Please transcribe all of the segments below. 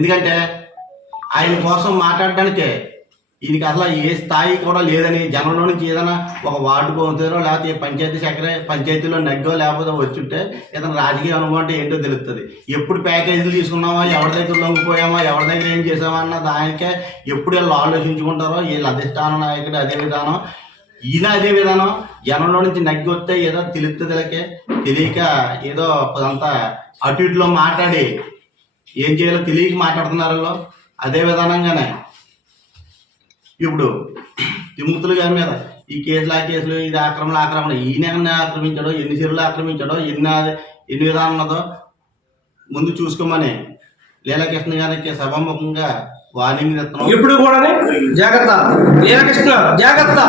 ఎందుకంటే ఆయన కోసం మాట్లాడడానికే ఈయనకి అసలు ఏ స్థాయి కూడా లేదని జనంలో నుంచి ఏదైనా ఒక వార్డు కౌన్సిలరో లేకపోతే పంచాయతీలో నగ్గో లేకపోతే వచ్చుంటే ఏదైనా రాజకీయ అనుభవం అంటే ఏంటో తెలుస్తుంది. ఎప్పుడు ప్యాకేజీలు తీసుకున్నామా, ఎవరి దగ్గర లొంగిపోయామా, ఎవరి దగ్గర ఏం చేసామా అన్నది ఆయనకే ఎప్పుడు వీళ్ళు ఆలోచించుకుంటారో. వీళ్ళు అధిష్టాన నాయకుడు అదే విధానం, ఈయన అదే విధానం. జనంలో నుంచి నగ్గి వస్తే ఏదో తెలుస్తుంది, తెలియక ఏదో అంతా అటు ఇటులో మాట్లాడి ఏం చేయాలో తెలియక మాట్లాడుతున్నారు. అదే విధానంగానే ఇప్పుడు తిమ్మతులు గారి మీద ఈ కేసులు ఆ కేసులు, ఇది ఆక్రమణ ఈయన ఆక్రమించాడో, ఎన్ని చెరువులు ఆక్రమించాడో, ఎన్ని విధానం ఉన్నదో ముందు చూసుకోమని లీలాకృష్ణ గారికి సభాముఖంగా వార్నింగ్ ఇస్తున్నాం. ఇప్పుడు కూడా జాగ్రత్త లీలాకృష్ణ, జాగ్రత్త.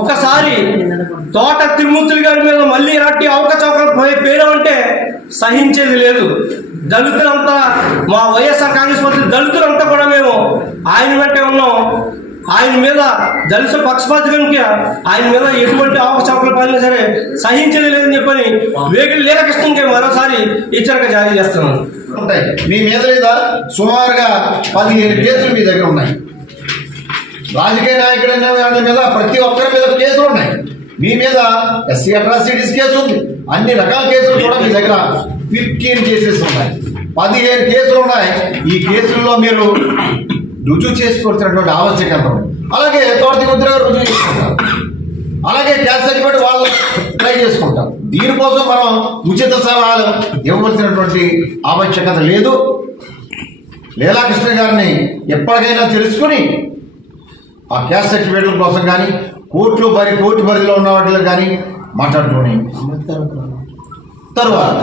ఒక్కసారి తోట తిరుమూర్తులు గారి మీద మళ్ళీ ఇలాంటి అవకచవకలు పేరు అంటే సహించేది లేదు. దళితులంతా, మా వైఎస్ఆర్ కాంగ్రెస్ పార్టీ దళితులంతా కూడా మేము ఆయన వెంటే ఉన్నాం. ఆయన మీద దళిత పక్షపాతి కనుక ఆయన మీద ఎటువంటి అవకచవకలు పడినా సరే సహించేది లేదని చెప్పని వేగిలి లీలాకృష్ణకి మరోసారి హెచ్చరిక జారీ చేస్తున్నాను. ఉంటాయి మీ మీద లేదా సుమారుగా 15 కేసులు మీ దగ్గర ఉన్నాయి. రాజకీయ నాయకుడైన వాళ్ళ మీద ప్రతి ఒక్కరి మీద కేసులు ఉన్నాయి. మీ మీద ఎస్సీ అట్రాసిటీస్ కేసు ఉంది. అన్ని రకాల కేసులు కూడా మీ దగ్గర 15 కేసెస్ ఉన్నాయి. 15 కేసులు ఉన్నాయి. ఈ కేసుల్లో మీరు రుజువు చేసుకోవాల్సినటువంటి ఆవశ్యకత ఉంది. అలాగే తోట ముద్ర రుజువు చేసుకుంటారు, అలాగే క్యాస్ట్ సర్టిఫికేట్ వాళ్ళు ట్రై చేసుకుంటారు. దీనికోసం మనం ఉచిత సలహాలు ఇవ్వవలసినటువంటి ఆవశ్యకత లేదు. లీలాకృష్ణ గారిని ఎప్పటికైనా తెలుసుకుని ఆ క్యాస్ట్ సర్టిఫికేట్ల కోసం కానీ కోర్టు పరిధిలో ఉన్న వాటిలో కానీ మాట్లాడుకొని తర్వాత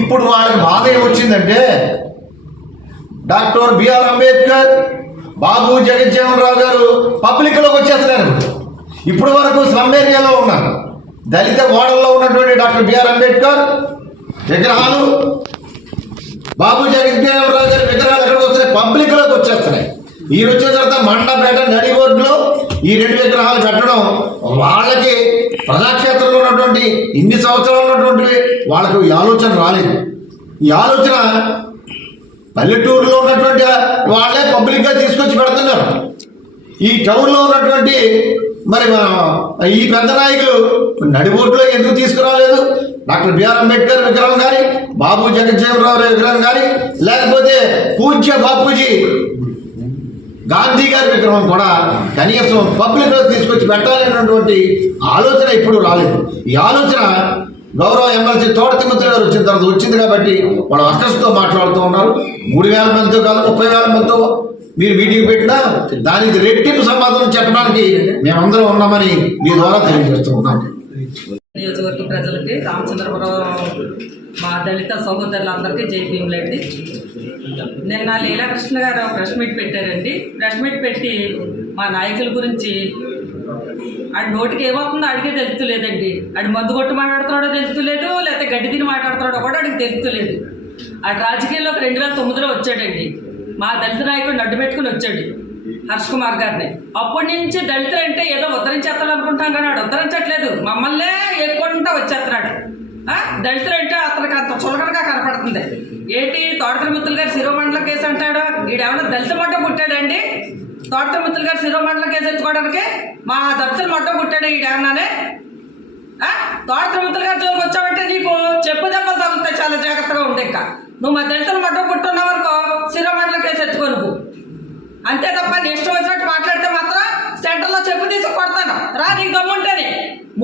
ఇప్పుడు వాళ్ళకి బాధ ఏమొచ్చిందంటే డాక్టర్ బిఆర్ అంబేద్కర్, బాబు జగజ్జీవన్ రావు గారు పబ్లిక్లోకి వచ్చేస్తున్నారు. ఇప్పుడు వరకు స్లమ్ ఏరియాలో ఉన్నారు. దళిత ఓడల్లో ఉన్నటువంటి డాక్టర్ బిఆర్ అంబేద్కర్ విగ్రహాలు, బాబు జగజ్జీవన్ రావు గారి విగ్రహాలు ఎక్కడికి వస్తున్నాయి? పబ్లిక్లోకి వచ్చేస్తున్నాయి. ఈ వచ్చిన తర్వాత మండపేట నడి రోడ్లో ఈ 2 విగ్రహాలు పెట్టడం వాళ్ళకి ప్రజాక్షేత్రంలో ఉన్నటువంటి ఇన్ని సంవత్సరాలు ఉన్నటువంటి వాళ్ళకు ఈ ఆలోచన రాలేదు. ఈ ఆలోచన పల్లెటూరులో ఉన్నటువంటి వాళ్ళే పబ్లిక్గా తీసుకొచ్చి పెడుతున్నారు. ఈ టౌన్లో ఉన్నటువంటి మరి ఈ పెద్ద నాయకులు నడిబోట్లో ఎందుకు తీసుకురాలేదు? డాక్టర్ బిఆర్ అంబేద్కర్ విగ్రహం కానీ, బాబు జగజ్జీవన్ రావు విగ్రహం కానీ, లేకపోతే పూజ్య బాపూజీ గాంధీ గారి విగ్రహం కూడా కనీసం పబ్లిక్లో తీసుకొచ్చి పెట్టాలనేటువంటి ఆలోచన ఇప్పుడు రాలేదు. ఈ ఆలోచన గౌరవ ఎమ్మెల్సీ తోట తిమ్మతులు గారు వచ్చిన తర్వాత వచ్చింది కాబట్టి వాళ్ళు అక్కస్తో మాట్లాడుతూ ఉన్నారు. 3,000 మందితో కాదు 30,000 మందితో మీరు మీటింగ్ పెట్టినా దానికి రెట్టింపు సమాధానం చెప్పడానికి మేమందరం ఉన్నామని మీ ద్వారా తెలియజేస్తూ ఉన్నాం. నియోజకవర్గ ప్రజలకి, రామచంద్రపురం మా దళిత సహోదరులందరికీ జై భీములండి. నిన్న లీలాకృష్ణ గారు ప్రెస్ మీట్ పెట్టారండి. ప్రెస్ మీట్ పెట్టి మా నాయకుల గురించి ఆడి నోటికి ఏమవుతుందో అడిగే తెలుస్తలేదండి. ఆడి మందు కొట్టి మాట్లాడుతున్నాడో తెలుస్తలేదు, లేకపోతే గడ్డి తిని మాట్లాడుతున్నాడో కూడా ఆడికి తెలుస్తలేదు. ఆడి రాజకీయాల్లోకి 2009లో వచ్చాడండి. మా దళిత నాయకుడిని అడ్డు పెట్టుకుని వచ్చాడు, హర్ష్ కుమార్ గారిని. అప్పటి నుంచి దళితులు అంటే ఏదో ఉద్ధరించేస్తాడు అనుకుంటాం కానీ వాడు ఉద్ధరించట్లేదు, మమ్మల్నే ఎక్కుంటా వచ్చేస్తున్నాడు. దళితులు అంటే అతనికి అంత చులకనగా కనపడుతుంది. ఏంటి తోట తిరుమూర్తులు గారు శిరోమండల కేసు అంటాడు? వీడేమన్నా దళిత మొట్ట పుట్టాడండి? తోట తిరుమూర్తులు గారు శిరోమండల కేసు ఎత్తుకోవడానికి మా దళితులు మొట్ట పుట్టాడు ఈడేమన్నానే? తోట తిరుమూర్తులు గారు జోలికి వచ్చావంటే నీకు చెప్పు దెబ్బలు తగులుతాయి, చాలా జాగ్రత్తగా ఉంటే. ఇంకా నువ్వు మా దళితులు మొట్ట పుట్టున్నావు అనుకో, శిరోమండల కేసు ఎత్తుకోను. అంతే తప్ప నీ ఇష్టం వచ్చినట్టు మాట్లాడితే మాత్రం సెంటర్లో చెప్పు తీసి కొడతాను రా, నీకు దమ్ముంటేని.